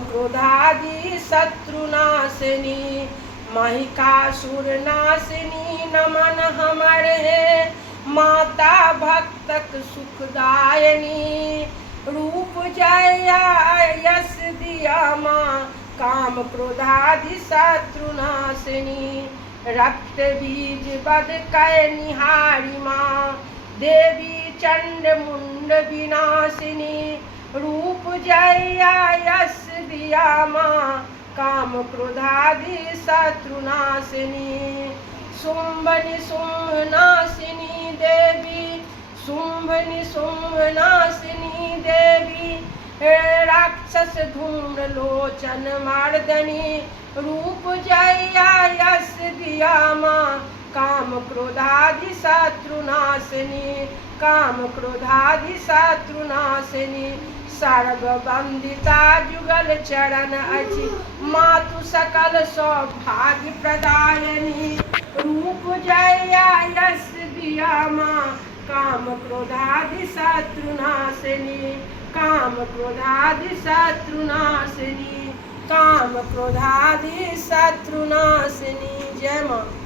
क्रोधादि शत्रुनाशिनी, महिषासुर नाशिनी नमन हमर है। माता भक्तक सुखदायनी, रूप जया यश दिया माँ, काम क्रोधादि शत्रुनाशिनी। रक्त बीज बद कै निहारी माँ, देवी चंड मुंड विनाशिनी। रूप जया यश दिया माँ, काम क्रोधादि शत्रुनाशिनी। शुंभ निशुंभ नाशिनी देवी, शुंभ निशुंभ नाशिनी देवी। राक्षस धूम्र लोचन मर्दनी, रूप जया यश दिया माँ, काम क्रोधादि शत्रुनाशिनी। काम क्रोधादि शत्रुनाशिनी। सर्ववंदिता जुगल चरण अचि, मातु सकल सौभाग्य प्रदायनी। रूप जया यश दिया माँ, काम क्रोधादि शत्रुनाशिनी। काम क्रोधादि शत्रुनाशिनी। काम क्रोधादि शत्रुनाशिनी। जय माँ।